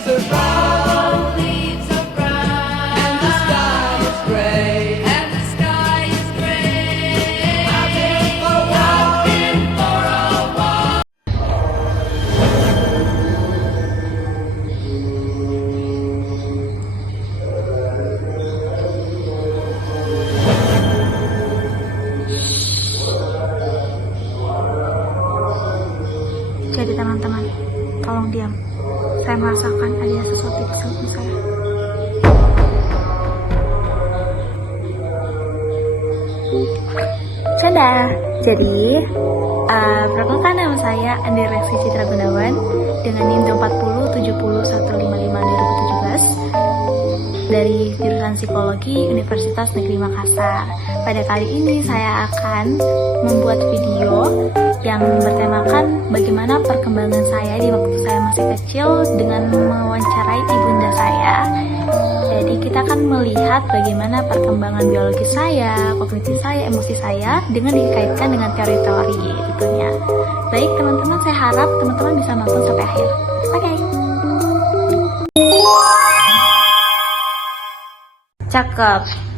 leaves are brown, and the sky is gray. I've been for a walk. Jadi teman-teman, tolong diam. Saya merasakan ada sesuatu di samping saya. Canda. Jadi, perkenalkan nama saya Andi Reksi Citra Gunawan dengan NIM 40701550 2017 dari jurusan Psikologi Universitas Negeri Makassar. Pada kali ini saya akan membuat video yang bertemakan bagaimana perkembangan saya di waktu saya masih kecil dengan mewawancarai ibunda saya. Jadi kita akan melihat bagaimana perkembangan biologi saya, kognitif saya, emosi saya dengan dikaitkan dengan teori-teori tentunya. Baik teman-teman, saya harap teman-teman bisa nonton sampai akhir. Oke. Cakep.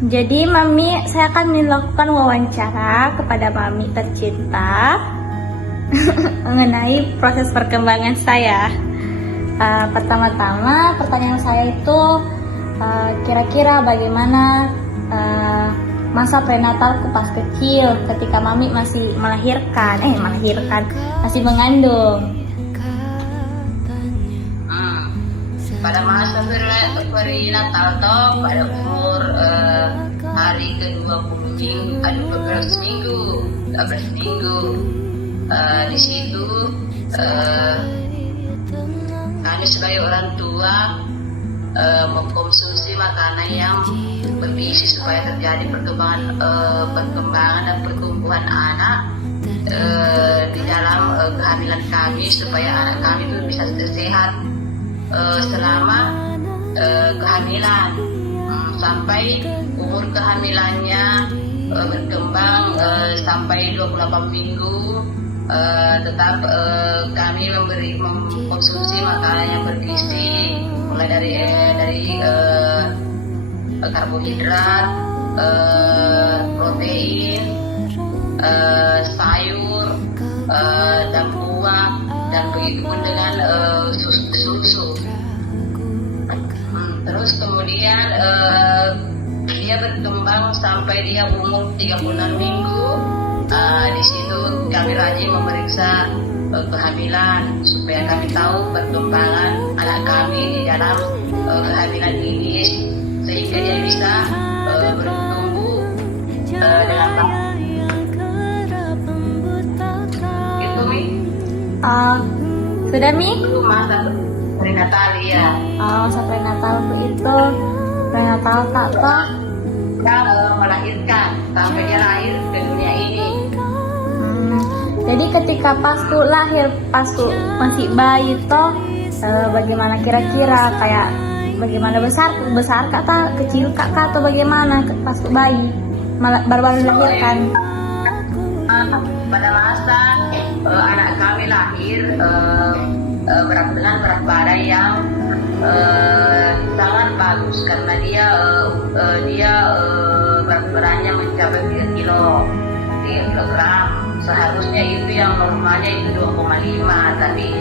Jadi Mami, saya akan melakukan wawancara kepada Mami tercinta mengenai proses perkembangan saya. Pertama-tama pertanyaan saya itu kira-kira bagaimana masa prenatalku pas kecil ketika Mami masih melahirkan, masih mengandung. Pada masa perinatal toh pada umur hari ke-20 minggu, 12 minggu, di situ kami sebagai orang tua mengkonsumsi makanan yang bergizi supaya terjadi perkembangan dan pertumbuhan anak di dalam kehamilan kami, supaya anak kami itu bisa sehat selama kehamilan sampai umur kehamilannya berkembang sampai 28 minggu. Tetap kami mengkonsumsi makanan yang bergizi, mulai dari karbohidrat, protein, sayur, dan buah, dan begitu pun dengan susu. Terus kemudian dia berkembang sampai dia umur 36 minggu. Di situ kami rajin memeriksa kehamilan supaya kami tahu perkembangan anak kami di dalam kehamilan ini, sehingga dia bisa bertumbuh dengan baik. Itu Mi. Sudah Mi? Itu masa prenatal ya. Masa prenatalku itu prenatal apa? Melahirkan sampai dia lahir ke dunia ini. Jadi ketika pasku lahir, pasku masih bayi toh, bagaimana kira-kira kayak bagaimana besar kata, kecil kata atau bagaimana pasku bayi baru dilahirkan? Pada masa anak kami lahir, berat badan yang sangat bagus karena dia berat badannya mencapai 3 kilogram. Seharusnya itu yang normalnya itu 2,5, tapi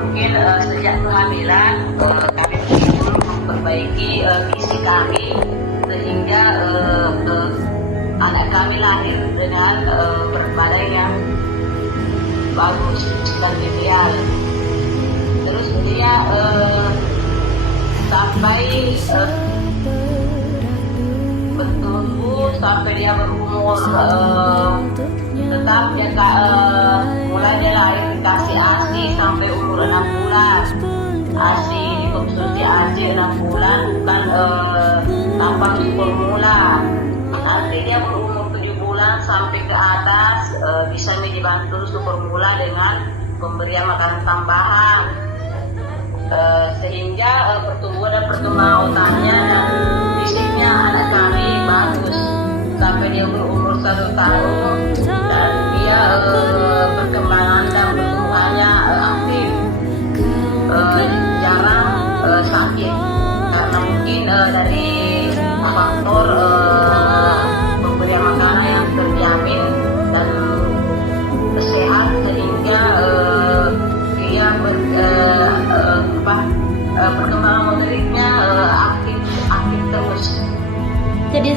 mungkin sejak kehamilan kami memperbaiki gizi kami sehingga anak kami lahir dengan berat badan yang bagus dan ideal. Terus dia sampai bertumbuh sampai dia berumur tetap dia mulai dia lahir dikasih ASI sampai umur 6 bulan. ASI dikonsumsi ASI 6 bulan bukan tanpa formula. Nanti dia berumur 7 bulan sampai ke atas bisa dibantu formula dengan pemberian makanan tambahan, sehingga pertumbuhan dan perkembangan otaknya dan fisiknya anak kami bagus sampai dia berumur 1 tahun dan dia perkembangan dan pertumbuhannya aktif.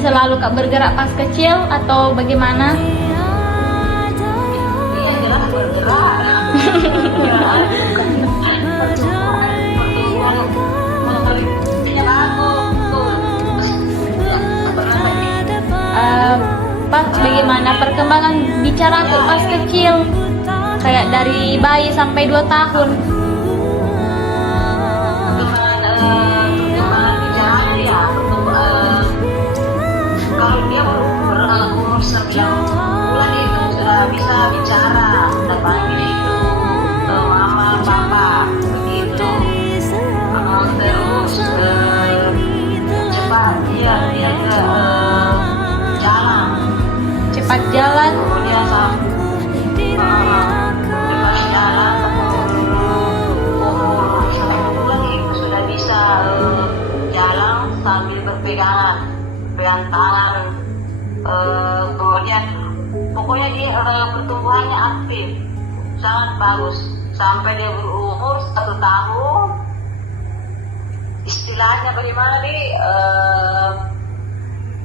selalu Kak bergerak pas kecil atau bagaimana? Iya jelas bergerak. Pas bagaimana perkembangan bicara aku pas kecil, kayak dari bayi sampai 2 tahun. Perkembangan bicara ya, kalau dia umur 9 bulan itu sudah bisa bicara, sudah panggil itu mama, papa, begitu. Terus cepat dia ke jalan. Cepat jalan. Kemudian cepat jalan umur 1 bulan itu sudah bisa jalan sambil berpegangan, pegang tangan. Kemudian pokoknya dia pertumbuhannya aktif, sangat bagus sampai dia berumur 1 tahun. Istilahnya bagaimana nih?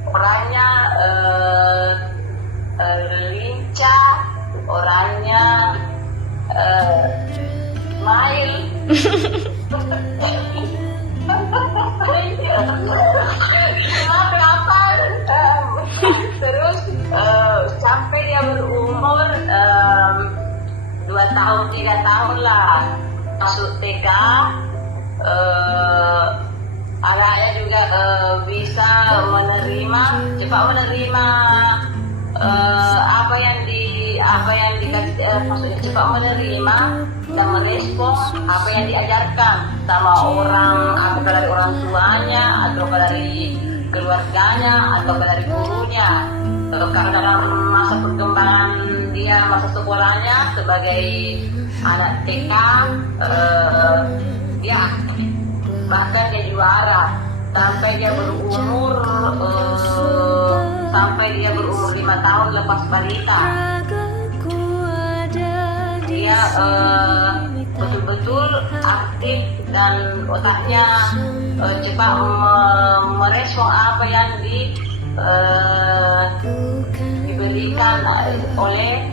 Orangnya lincah, orangnya smile. Terus sampai dia berumur 2 tahun 3 tahun lah masuk TK. Anaknya juga bisa menerima, cepat menerima apa yang dikasih, maksudnya cepat menerima dan merespon apa yang diajarkan sama orang, apakah dari orang tuanya atau dari keluarganya atau dari gurunya. Karena dalam masa perkembangan dia, masa sekolahnya sebagai anak TK, dia bahkan dia juara sampai dia berumur 5 tahun lepas balita. Dia betul-betul aktif dan otaknya cepat merespon apa yang diberikan oleh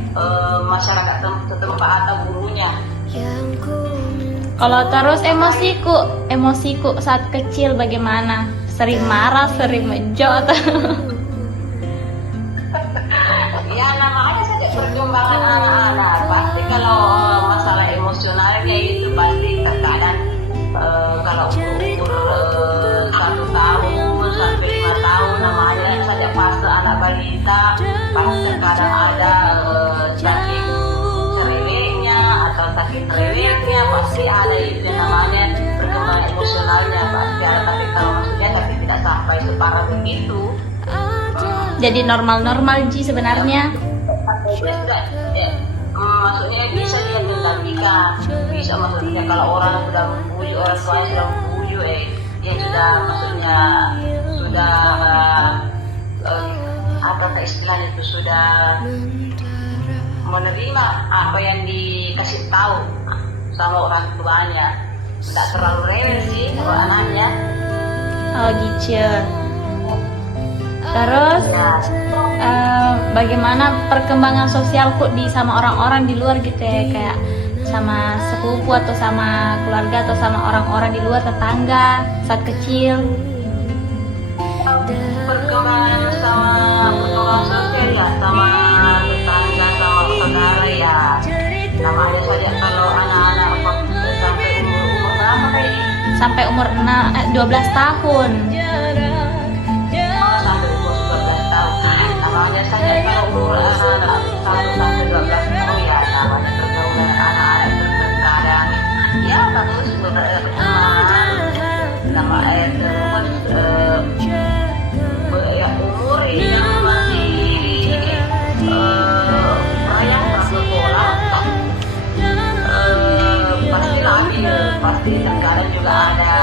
masyarakat setempat atau gurunya. Kalau terus emosiku saat kecil bagaimana? Sering marah, sering menjauh atau? Ya namanya saja perkembangan anak-anak. Pasti kalau masalah emosionalnya itu pasti terkadang kalau umur 1 tahun sampai 5 tahun namanya saja fase anak balita, pasti terkadang ada saking cerewetnya atau saking cerewetnya, pasti ada itu namanya perkembangan emosionalnya pasti ada. Tapi kalau maksudnya tapi tidak sampai separah begitu. Jadi normal-normal Ji sebenarnya. Maksudnya bisa dia menggantikan, bisa maksudnya kalau orang sudah membujuk, orang tuanya sudah membujuk, dia sudah maksudnya sudah apa istilahnya itu sudah menerima apa yang dikasih tahu sama orang tuanya, tidak terlalu rewel sih kalau anaknya. Oh gitu. Terus bagaimana perkembangan sosialku sama orang-orang di luar gitu ya, kayak sama sepupu atau sama keluarga atau sama orang-orang di luar, tetangga saat kecil? Perkembangan sosial ya, sama tetangga, sama saudara ya. Namanya saja kalau anak-anak sampai umur berapa ini? Sampai umur 12 tahun. Namanya saja kalau umur anak-anak 1 sampai 12 tahun ya, namanya pergaulan anak-anak terkadang ya bagus berteman, nama umur yang masih yang prasekolah pasti lagi pasti terkadang juga ada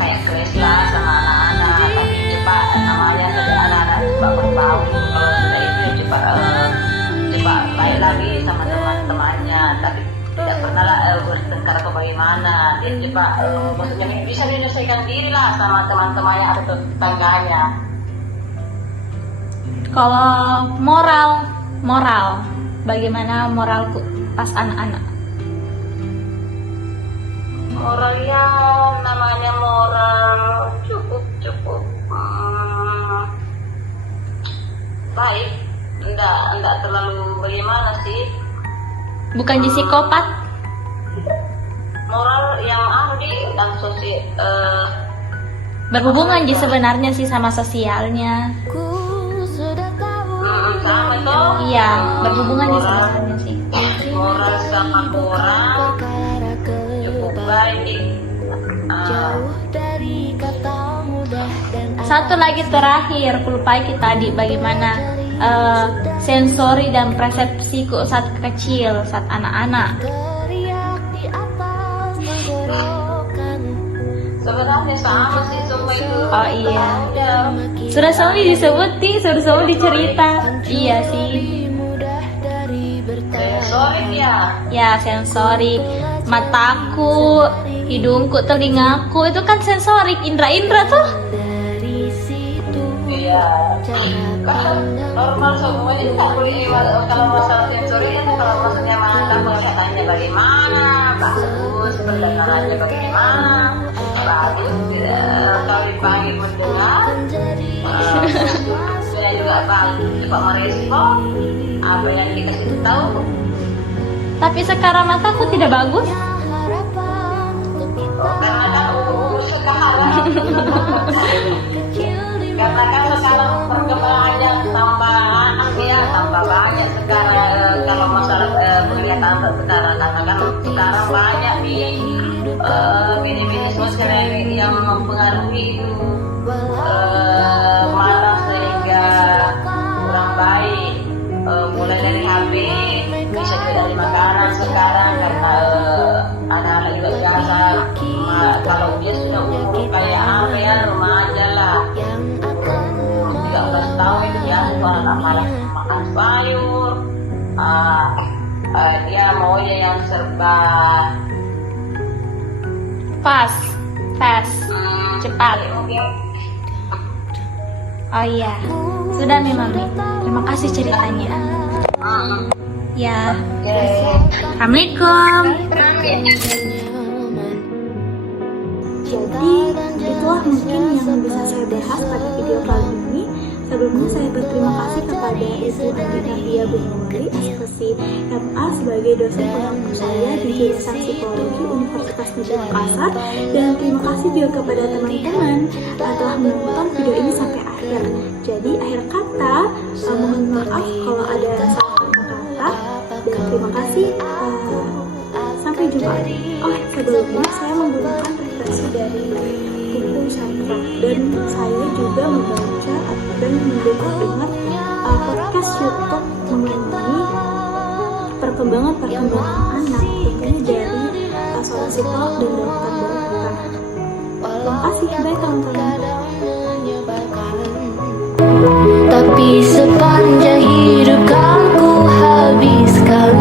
kayak kelas lah sama anak-anak, tapi cepat namanya saja anak-anak cepat berbaur, kalau sudah itu cepat baik lagi sama teman-temannya, tapi tidak pernah lah bertengkar atau bagaimana. Dia cepat maksudnya bisa menyelesaikan diri lah sama teman-temannya atau tetangganya. Kalau moral, bagaimana moralku pas anak-anak? Moralnya namanya moral cukup baik, enggak terlalu bagaimana sih. Bukan jadi psikopat? Moral yang dan Berhubungan sih sebenarnya sih sama sosialnya. sama toh. Iya, berhubungan sih sebenarnya sih. Moral sama orang cukup baik. Satu lagi terakhir, lupa kita tadi bagaimana sensori dan persepsiku saat kecil, saat anak-anak. Sebenarnya sama sih semua itu. Oh iya. Sudah semua disebutin, sudah semua dicerita. Iya sih. Sensorik ya. Ya, sensorik. Mataku, hidungku, telingaku itu kan sensorik, indra-indra tuh. Iya. Kan normal semuanya tak boleh kalau masalah sensorik kan kalau maksudnya mata penglihatannya bagaimana, bagus, pendengarannya bagaimana, bagus, kalau dipanggil mendengar, saya juga bagus, cepat merespon apa yang kita tahu. Tapi sekarang mataku tidak bagus. Karena ada sekarang. Karena kan sekarang perkembangannya tambah banyak sekarang kalau masalah penglihatan sekarang karena kan sekarang banyak nih media sosial yang mempengaruhi marah sehingga kurang baik, mulai dari HP bisa juga dari makanan sekarang karena anak-anak juga biasa kalau dia sudah umur kayak apa ya remaja lah 13 tahun itu ya anak malah makan sayur, dia maunya yang serba Fast, cepat. Oh iya, sudah nih Mami. Terima kasih ceritanya. Ya. Assalamualaikum. Jadi, itulah mungkin yang bisa saya bahas pada video kali ini. Sebelumnya saya berterima kasih kepada Ibu Andi Nadia Bunuri, asosiasi MA sebagai dosen pengampu saya di jurusan Psikologi Universitas Negeri Makassar. Dan terima kasih juga kepada teman-teman telah menonton video ini sampai akhir. Jadi, akhir kata, mohon maaf kalau ada salah kata. Dan terima kasih. Sampai jumpa. Oh, sebelumnya saya menggunakan referensi dari buku Sandra dan saya juga membaca dan mendengar podcast YouTube mengenai perkembangan anak, tentunya dari seorang psikolog dan dokter. Terima kasih, bye teman-teman. Tapi sepanjang hidup kan ku habiskan